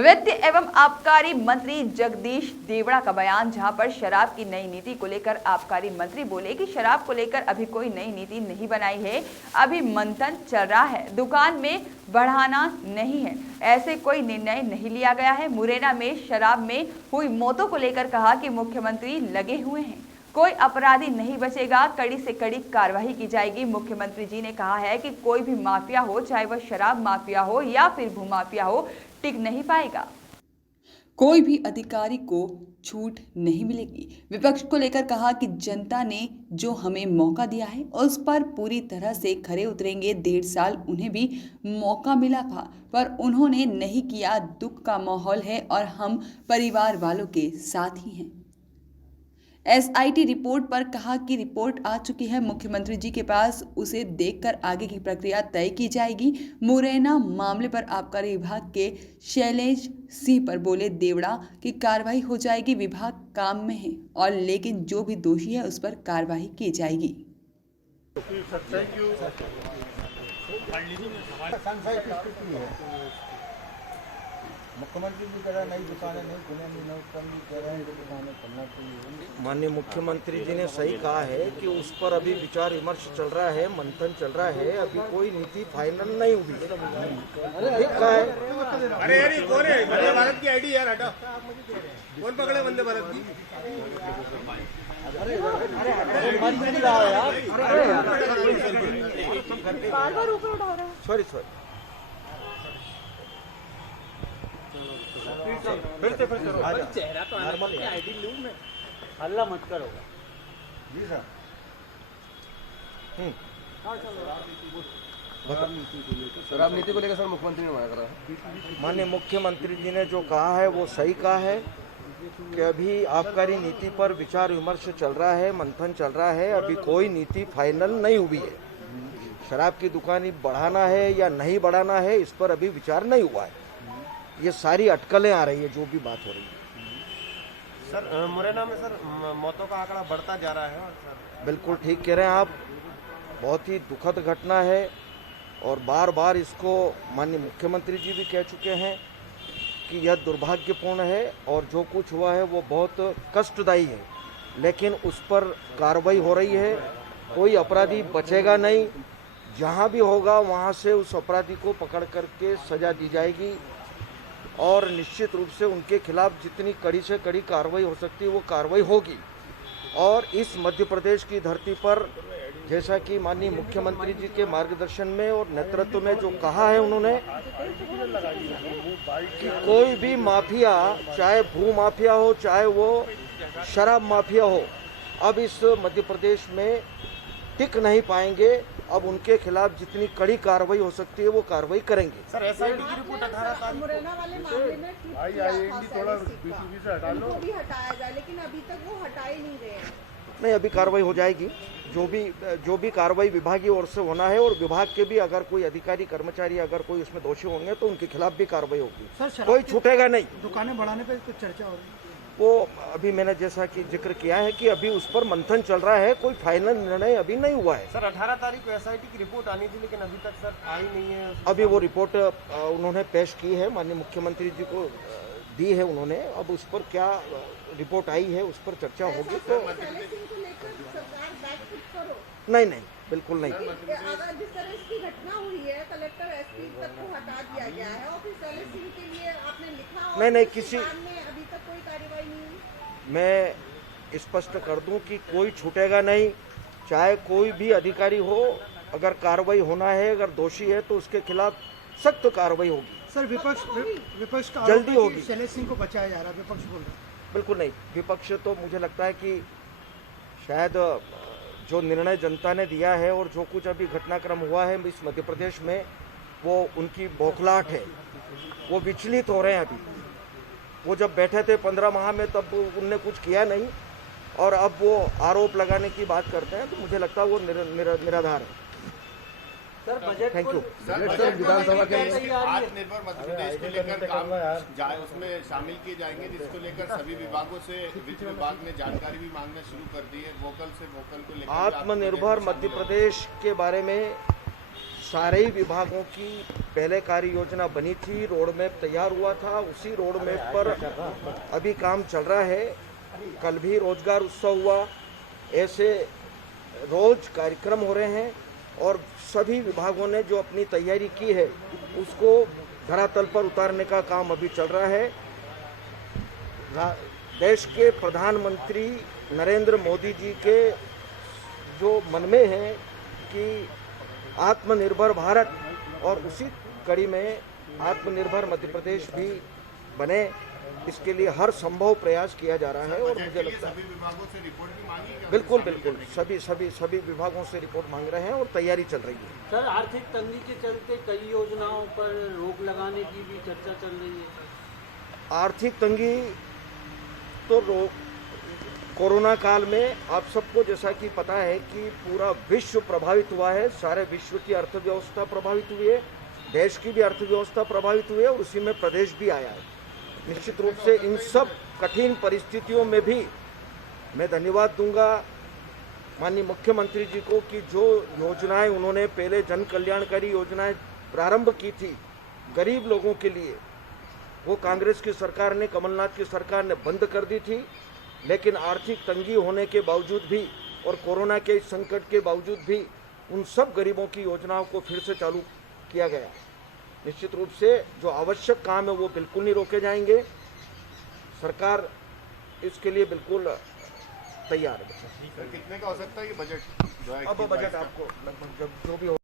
वित्त एवं आबकारी मंत्री जगदीश देवड़ा का बयान, जहां पर शराब की नई नीति को लेकर आबकारी मंत्री बोले कि शराब को लेकर अभी कोई नई नीति नहीं बनाई है, अभी मंथन चल रहा है, दुकान में बढ़ाना नहीं है, ऐसे कोई निर्णय नहीं लिया गया है। मुरैना में शराब में हुई मौतों को लेकर कहा कि मुख्यमंत्री लगे हुए हैं, कोई अपराधी नहीं बचेगा, कड़ी से कड़ी कार्रवाई की जाएगी। मुख्यमंत्री जी ने कहा है कि कोई भी माफिया हो, चाहे वह शराब माफिया हो या फिर भूमाफिया हो, टिक नहीं पाएगा। कोई भी अधिकारी को छूट नहीं मिलेगी। विपक्ष को लेकर कहा कि जनता ने जो हमें मौका दिया है उस पर पूरी तरह से खरे उतरेंगे। 1.5 साल उन्हें भी मौका मिला था पर उन्होंने नहीं किया। दुख का माहौल है और हम परिवार वालों के साथ ही हैं। एसआईटी रिपोर्ट पर कहा कि रिपोर्ट आ चुकी है मुख्यमंत्री जी के पास, उसे देखकर आगे की प्रक्रिया तय की जाएगी। मुरैना मामले पर आबकारी विभाग के शैलेश सिंह पर बोले देवड़ा की कार्रवाई हो जाएगी, विभाग काम में है और लेकिन जो भी दोषी है उस पर कार्रवाई की जाएगी। मुख्यमंत्री जी कह रहे हैं नई दुकानें नहीं खुलेंगी, नई कह रहे हैं दुकानें खुलना चाहिए। माननीय मुख्यमंत्री जी ने सही कहा है कि उस पर अभी विचार विमर्श चल रहा है, मंथन चल रहा है, अभी कोई नीति फाइनल नहीं हुई है। ठीक कहा है। अरे यार ये कौन है? वंदे भारत की आईडी यार हटा, कौन पकड़े वंदे भारत की? बार-बार ऊपर उठा रहा है। सॉरी फिर से चेहरा तो नॉर्मल आईडी लूं मैं, हल्ला मत करो जी सर। शराब नीति को लेकर सर मुख्यमंत्री ने मना करा। माननीय मुख्यमंत्री जी ने जो कहा है वो सही कहा है कि अभी आबकारी नीति पर विचार विमर्श चल रहा है, मंथन चल रहा है, अभी कोई नीति फाइनल नहीं हुई है। शराब की दुकान बढ़ाना है या नहीं बढ़ाना है इस पर अभी विचार नहीं हुआ है। ये सारी अटकलें आ रही है जो भी बात हो रही है। सर मुरैना में सर मौतों का आंकड़ा बढ़ता जा रहा है। और सर बिल्कुल ठीक कह रहे हैं आप, बहुत ही दुखद घटना है और बार बार इसको माननीय मुख्यमंत्री जी भी कह चुके हैं कि यह दुर्भाग्यपूर्ण है और जो कुछ हुआ है वो बहुत कष्टदायी है, लेकिन उस पर कार्रवाई हो रही है। कोई अपराधी बचेगा नहीं, जहां भी होगा वहां से उस अपराधी को पकड़ करके सजा दी जाएगी और निश्चित रूप से उनके खिलाफ जितनी कड़ी से कड़ी कार्रवाई हो सकती है वो कार्रवाई होगी। और इस मध्य प्रदेश की धरती पर जैसा कि माननीय मुख्यमंत्री जी के मार्गदर्शन में और नेतृत्व में जो कहा है उन्होंने कि कोई भी माफिया, चाहे भू माफिया हो चाहे वो शराब माफिया हो, अब इस मध्य प्रदेश में टिक नहीं पाएंगे। अब उनके खिलाफ जितनी कड़ी कार्रवाई हो सकती है वो कार्रवाई करेंगे। सर एसआईटी की रिपोर्ट 18 तारीख मुरैना वाले मामले में थोड़ा बीसी से हटा लो, भी हटाया जाए, लेकिन अभी तक वो हटा ही नहीं रहे हैं। नहीं, अभी कार्रवाई हो जाएगी। जो भी कार्रवाई विभागीय ओर से होना है और विभाग के भी अगर कोई अधिकारी कर्मचारी अगर कोई उसमें दोषी होंगे तो उनके खिलाफ भी कार्रवाई होगी। कोई छूटेगा नहीं। दुकानें बढ़ाने पे कुछ चर्चा हो रही है? वो अभी मैंने जैसा कि जिक्र किया है कि अभी उस पर मंथन चल रहा है, कोई फाइनल निर्णय अभी नहीं हुआ है। सर 18 तारीख को एसआईटी की रिपोर्ट आनी थी लेकिन अभी तक सर आई नहीं है। अभी वो रिपोर्ट उन्होंने पेश की है, माननीय मुख्यमंत्री जी को दी है उन्होंने। अब उस पर क्या रिपोर्ट आई है उस पर चर्चा होगी। तो नहीं, बिल्कुल नहीं। अगर जिस तरह इसकी घटना हुई है, कलेक्टर एसपी तक को हटा दिया गया है और फिर शैलेश सिंह के लिए आपने लिखा नहीं, किसी अभी तक कोई कार्रवाई नहीं हुई। मैं स्पष्ट कर दूं कि कोई छूटेगा नहीं, चाहे कोई भी अधिकारी हो। अगर कार्रवाई होना है, अगर दोषी है तो उसके खिलाफ सख्त कार्रवाई होगी। सर विपक्ष का जल्दी होगी। शैलेश सिंह को बचाया जा रहा है, विपक्ष बोल रहा है। बिल्कुल नहीं, विपक्ष तो मुझे लगता है कि शायद जो निर्णय जनता ने दिया है और जो कुछ अभी घटनाक्रम हुआ है इस मध्य प्रदेश में, वो उनकी बौखलाहट है, वो विचलित हो रहे हैं। अभी वो जब बैठे थे 15 माह में तब उनने कुछ किया नहीं और अब वो आरोप लगाने की बात करते हैं, तो मुझे लगता है वो निराधार है। Thank you. विधानसभा के आत्मनिर्भर मध्य प्रदेश को लेकर काम जाए उसमें शामिल किए जाएंगे, जिसको लेकर सभी विभागों से वित्त विभाग ने जानकारी भी मांगना शुरू कर दी है। वोकल से वोकल को लेकर आत्मनिर्भर मध्य प्रदेश के बारे में सारे ही विभागों की पहले कार्य योजना बनी थी, रोड मैप तैयार हुआ था, उसी रोड मैप पर अभी काम चल रहा है। कल भी रोजगार उत्सव हुआ, ऐसे रोज कार्यक्रम हो रहे हैं और सभी विभागों ने जो अपनी तैयारी की है उसको धरातल पर उतारने का काम अभी चल रहा है। देश के प्रधानमंत्री नरेंद्र मोदी जी के जो मन में है कि आत्मनिर्भर भारत, और उसी कड़ी में आत्मनिर्भर मध्य प्रदेश भी बने, इसके लिए हर संभव प्रयास किया जा रहा है। और मुझे लगता है सभी विभागों से रिपोर्ट भी मांगी क्या? बिल्कुल बिल्कुल सभी विभागों से रिपोर्ट मांग रहे हैं और तैयारी चल रही है। सर, आर्थिक तंगी के चलते कई योजनाओं पर रोक लगाने की भी चर्चा चल रही है। आर्थिक तंगी तो कोरोना काल में आप सबको जैसा कि पता है कि पूरा विश्व प्रभावित हुआ है, सारे विश्व की अर्थव्यवस्था प्रभावित हुई है, देश की भी अर्थव्यवस्था प्रभावित हुई है और उसी में प्रदेश भी आया है। निश्चित रूप से इन सब कठिन परिस्थितियों में भी मैं धन्यवाद दूंगा माननीय मुख्यमंत्री जी को कि जो योजनाएं उन्होंने पहले जन कल्याणकारी योजनाएं प्रारंभ की थी गरीब लोगों के लिए, वो कांग्रेस की सरकार ने, कमलनाथ की सरकार ने बंद कर दी थी। लेकिन आर्थिक तंगी होने के बावजूद भी और कोरोना के संकट के बावजूद भी उन सब गरीबों की योजनाओं को फिर से चालू किया गया। निश्चित रूप से जो आवश्यक काम है वो बिल्कुल नहीं रोके जाएंगे, सरकार इसके लिए बिल्कुल तैयार है। सर, कितने का हो सकता है ये बजट जो है? अब बजट आपको लगभग जब जो भी हो